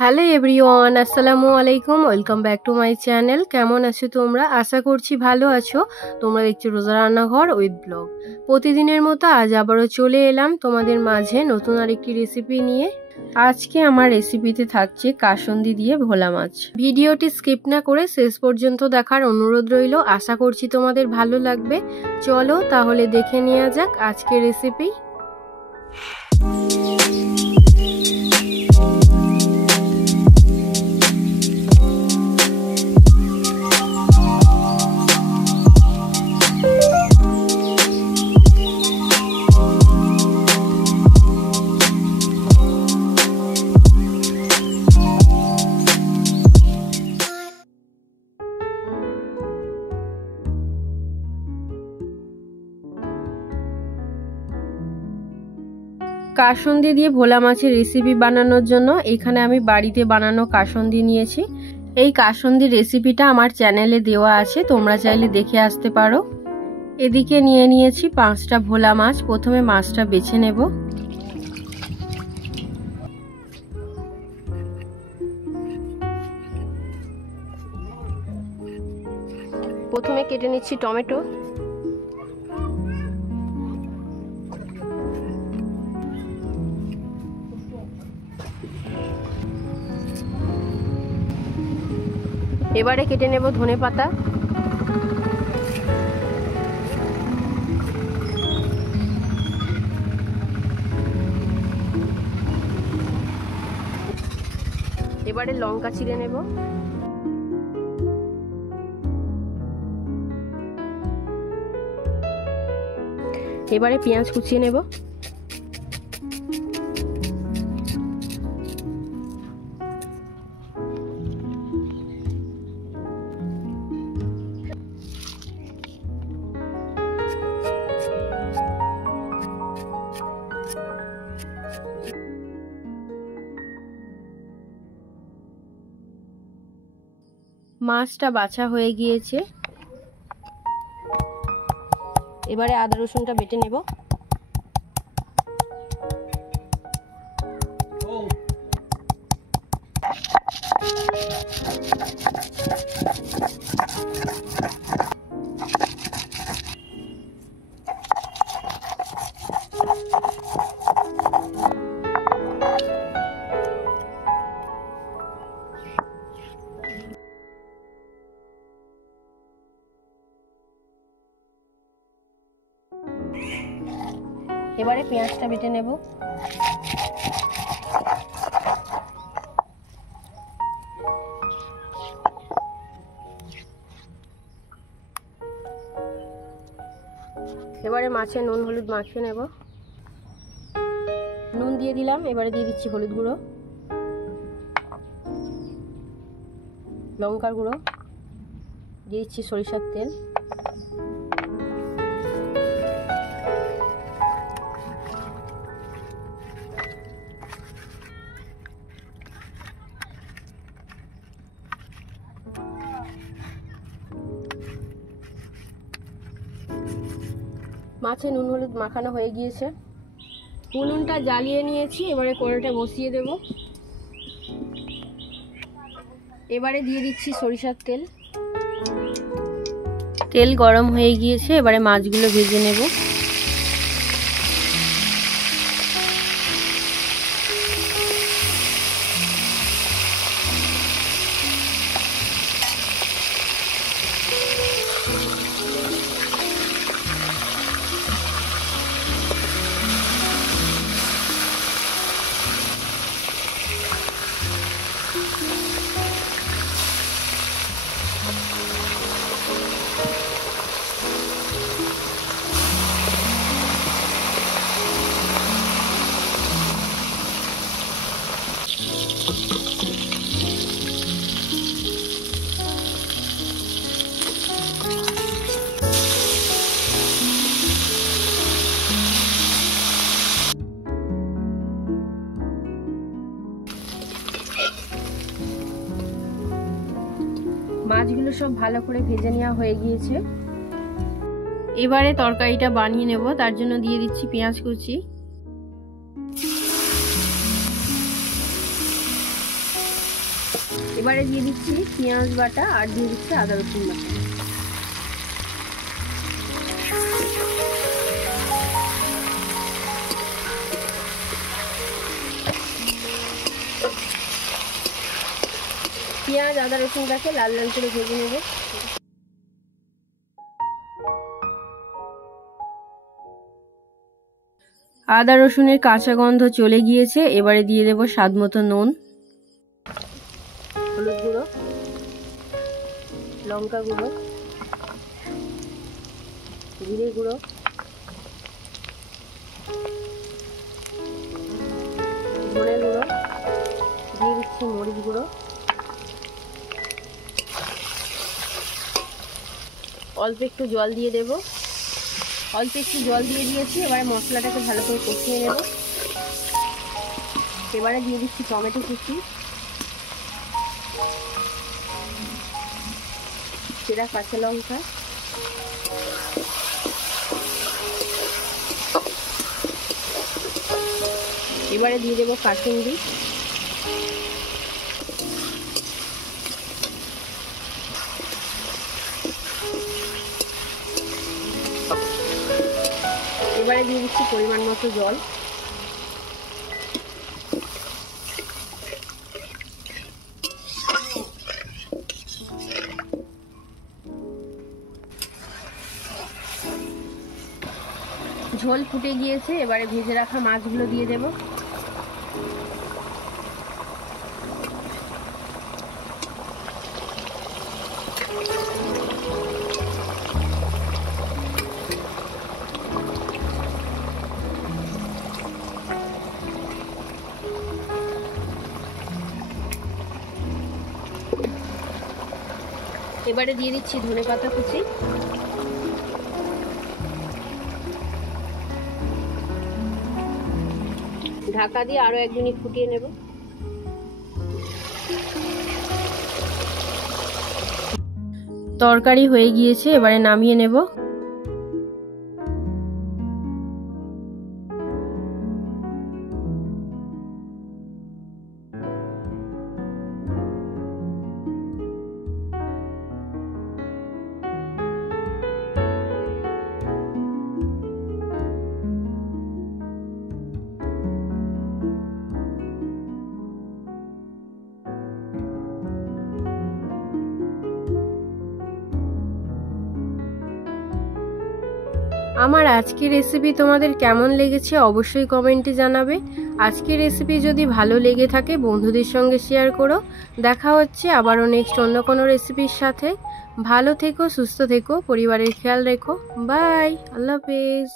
Hello everyone, আসসালামু আলাইকুম। Welcome back to my channel. কেমন আছো তোমরা? আশা করছি ভালো আছো। তোমরা দেখছো রোজা রান্নাঘর উইথ ব্লগ। প্রতিদিনের মতো আজ আবারও চলে এলাম তোমাদের মাঝে নতুন আরেকটি রেসিপি নিয়ে। আজকে আমার রেসিপিতে থাকছে কাসুন্দি দিয়ে ভোলা মাছ। ভিডিওটি স্কিপ না করে শেষ পর্যন্ত দেখার অনুরোধ রইল। আশা করছি তোমাদের ভালো লাগবে। চলো তাহলে দেখে নেওয়া যাক আজকের রেসিপি। কাসুন্দি দিয়ে ভোলা মাছের রেসিপি বানানোর জন্য এখানে আমি বাড়িতে বানানো কাসুন্দি নিয়েছি। এই কাসুন্দির রেসিপিটা আমার চ্যানেলে দেওয়া আছে, তোমরা চাইলে দেখে আসতে পারো। এদিকে নিয়ে নিয়েছি 5টা ভোলা মাছ। প্রথমে মাছটা বেছে নেব। প্রথমে কেটে নিচ্ছি টমেটো। এবারে কেটে নেব ধনেপাতা। এবারে লঙ্কা চিড়ে নেব। এবারে পেঁয়াজ কুচিয়ে নেব। মাছটা বাছা হয়ে গিয়েছে। এবারে আদা রসুনটা বেটে নেব। এবারে পেঁয়াজটা বেটে নেব। এবারে মাছে নুন হলুদ মাখিয়ে নেব। নুন দিয়ে দিলাম। এবারে দিয়ে দিচ্ছি হলুদ গুঁড়ো, লঙ্কার গুঁড়ো, দিয়ে দিচ্ছি সরিষার তেল। মাছে নুন হলুদ মাখানো হয়ে গিয়েছে। উনুনটা জ্বালিয়ে নিয়েছি। এবারে কড়াইটা বসিয়ে দেব। এবারে দিয়ে দিচ্ছি সরিষার তেল। তেল গরম হয়ে গিয়েছে। এবারে মাছগুলো ভেজে নেব। মাছগুলো সব ভালো করে ভেজে নেওয়া হয়ে গিয়েছে। এবারে তরকারিটা বানিয়ে নেব। তার জন্য দিয়ে দিচ্ছি পেঁয়াজ কুচি, এবারে দিয়ে দিচ্ছি পেঁয়াজ বাটা আর দিয়ে দিচ্ছি আদা রসুন বাটা। পেঁয়াজ আদা রসুনটাকে লাল লাল করে ভেজে নেব। আদা রসুনের কাঁচা গন্ধ চলে গিয়েছে, এবারে দিয়ে দেব স্বাদ মতো নুন, হলুদ গুঁড়ো, লঙ্কা গুঁড়ো, জিরে গুঁড়ো, ধনে গুঁড়ো, দিয়ে দিচ্ছি মরিচ গুঁড়ো, অল্প একটু জল দিয়ে দেব। অল্প একটু জল দিয়ে দিয়েছি, এবারে মশলাটাকে ভালো করে কষিয়ে নেব। এবারে দিয়ে দিচ্ছি টমেটো কুচি, চেরা কাঁচা লঙ্কা, এবারে দিয়ে দেবো কাসুন্দি, এবারে দিয়ে দিচ্ছি পরিমাণ মতো জল। ঝোল ফুটে গিয়েছে, এবারে ভেজে রাখা মাছগুলো দিয়ে দেব। এবারে দিয়ে দিচ্ছি ধনেপাতা কুচি, ঢাকা দিয়ে আরো 1 মিনিট ফুটিয়ে নেব। তরকারি হয়ে গিয়েছে, এবারে নামিয়ে নেব। আমার আজকের রেসিপি তোমাদের কেমন লেগেছে অবশ্যই কমেন্টে জানাবে। আজকের রেসিপি যদি ভালো লেগে থাকে বন্ধুদের সঙ্গে শেয়ার করো। দেখা হচ্ছে আবারও নেক্সট অন্য কোনো রেসিপির সাথে। ভালো থেকো, সুস্থ থেকো, পরিবারের খেয়াল রেখো। বাই, আল্লাহ হাফেজ।